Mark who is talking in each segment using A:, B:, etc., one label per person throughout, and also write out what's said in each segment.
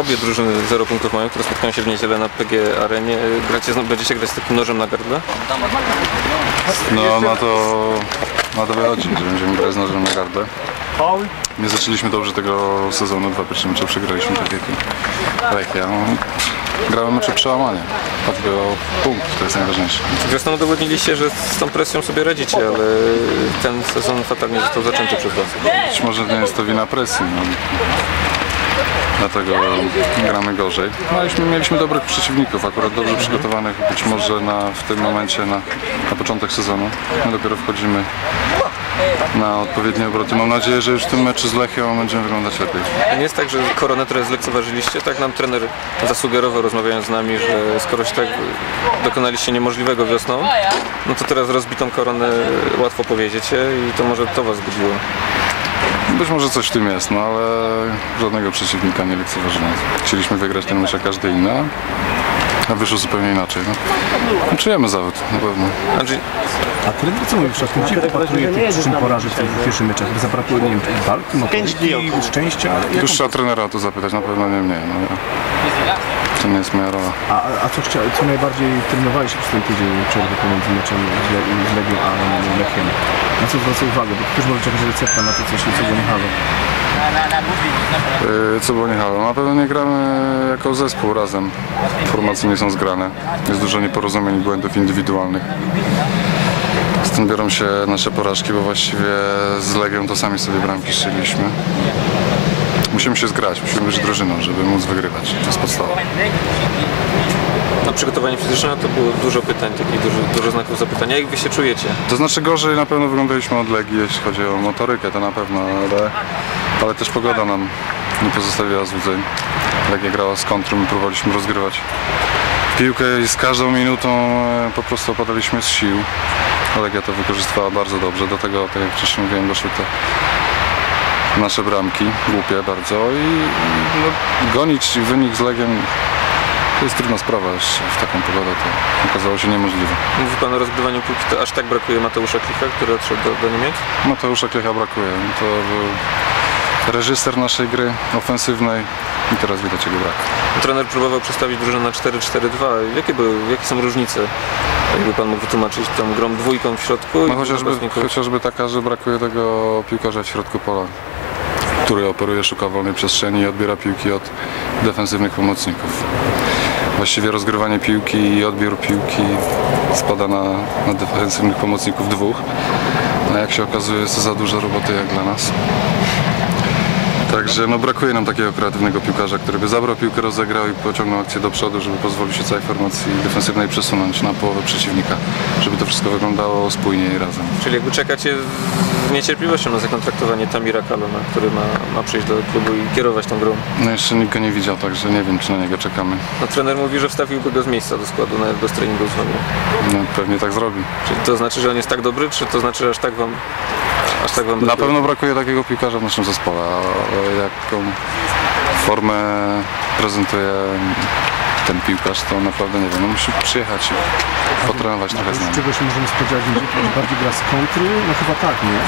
A: obie drużyny 0 punktów mają, które spotkają się w niedzielę na PG Arenie. Będziecie grać z takim nożem na gardle?
B: No na to wychodzi, że będziemy grać z nożem na gardle. Nie zaczęliśmy dobrze tego sezonu, 2 pierwsze mecze przegraliśmy, tak jak i Lechia. Grałem mecze przełamania, choćby o punkt, to jest najważniejsze.
A: Wiosną udowodniliście, że z tą presją sobie radzicie, ale ten sezon fatalnie został zaczęty przez was.
B: Być może nie jest to wina presji, no. Dlatego gramy gorzej. No, mieliśmy dobrych przeciwników, akurat dobrze przygotowanych, być może w tym momencie na początek sezonu. My dopiero wchodzimy na odpowiednie obroty. Mam nadzieję, że już w tym meczu z Lechią będziemy wyglądać lepiej.
A: Nie jest tak, że Koronę trochę zlekceważyliście? Tak nam trener zasugerował, rozmawiając z nami, że skoro się tak dokonaliście niemożliwego wiosną, no to teraz rozbitą Koronę łatwo powiedziecie i to może to was zgubiło.
B: Być może coś w tym jest, no ale żadnego przeciwnika nie lekceważymy. Chcieliśmy wygrać ten mecz jak każdy inny, a wyszło zupełnie inaczej. No, czujemy zawód, na pewno.
A: Andrzej?
C: A trener co mówi w środku? Gdzie popatruje tych przyczyn porażek w tych pierwszych meczach? Zabrakło, nie wiem, walki, motoryki, szczęścia?
B: Już trzeba trenera o to zapytać, na pewno nie mnie. No, to nie jest moja rola.
C: A co najbardziej trenowaliście przez ten tydzień przerwy pomiędzy meczem z Legią a Lechem? Na co zwraca uwagę? Bo też może jakaś recepta na to, co było nie halo.
B: Co było nie halo? Na pewno nie gramy jako zespół razem. Formacje nie są zgrane. Jest dużo nieporozumień i błędów indywidualnych. Stąd biorą się nasze porażki, bo właściwie z Legią to sami sobie bramki strzeliliśmy. Musimy się zgrać, musimy być drużyną, żeby móc wygrywać. To jest podstawa.
A: Na przygotowanie fizyczne to było dużo pytań, takich dużo znaków zapytania. Jak wy się czujecie?
B: To znaczy gorzej na pewno wyglądaliśmy od Legii, jeśli chodzi o motorykę, to na pewno, ale też pogoda nam nie pozostawiła złudzeń. Legia grała z kontrą, my próbowaliśmy rozgrywać piłkę i z każdą minutą po prostu opadaliśmy z sił. Legia to wykorzystywała bardzo dobrze, do tego, tak jak wcześniej mówiłem, doszły te nasze bramki, głupie bardzo i gonić wynik z Legią to jest trudna sprawa, już w taką pogodę to okazało się niemożliwe.
A: Mówi pan o rozgrywaniu piłki, to aż tak brakuje Mateusza Klicha, który odszedł do Niemiec?
B: Mateusza Klicha brakuje, to był reżyser naszej gry ofensywnej i teraz widać jego brak.
A: Trener próbował przestawić drużynę na 4-4-2. Jakie są różnice? Jakby pan mógł wytłumaczyć tą grą dwójką w środku?
B: No chociażby taka, że brakuje tego piłkarza w środku pola, który operuje, szuka wolnej przestrzeni i odbiera piłki od defensywnych pomocników. Właściwie rozgrywanie piłki i odbiór piłki spada na defensywnych pomocników dwóch. A jak się okazuje, jest to za dużo roboty jak dla nas. Także brakuje nam takiego kreatywnego piłkarza, który by zabrał piłkę, rozegrał i pociągnął akcję do przodu, żeby pozwolił się całej formacji defensywnej przesunąć na połowę przeciwnika, żeby to wszystko wyglądało spójnie i razem.
A: Czyli jakby czekacie z niecierpliwością na zakontraktowanie Tamira Kalona, który ma przyjść do klubu i kierować tą grą?
B: No jeszcze nikt go nie widział, także nie wiem, czy na niego czekamy.
A: No trener mówi, że wstawiłby go z miejsca do składu, nawet bez treningu z wami.
B: No pewnie tak zrobi.
A: Czyli to znaczy, że on jest tak dobry, czy to znaczy, że aż tak wam
B: na pewno brakuje takiego piłkarza w naszym zespole, a jaką formę prezentuje ten piłkarz, to naprawdę nie wiem. No musi przyjechać i potrenować trochę z nami.
C: Czego się możemy spodziewać? Bardziej gra z kontry? No chyba tak, nie?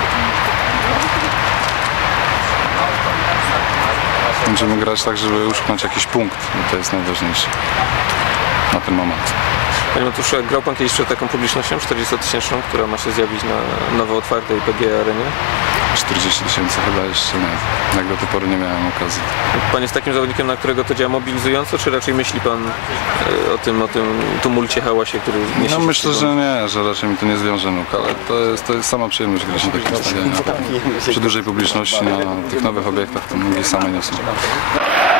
B: Będziemy grać tak, żeby uszuknąć jakiś punkt, bo to jest najważniejsze na ten moment.
A: Panie Mateuszu, grał pan kiedyś przed taką publicznością 40-tysięczną, która ma się zjawić na nowo otwartej PG Arenie?
B: 40 000 chyba jeszcze nie. Jak do tej pory nie miałem okazji.
A: Pan jest takim zawodnikiem, na którego to działa mobilizująco, czy raczej myśli pan o tym tumulcie, hałasie, który niesie?
B: No myślę, że nie, że raczej mi to nie zwiąże nóg, ale to jest sama przyjemność grać na takim stadionie. Przy dużej publiczności na tych nowych obiektach to nogi same nie są.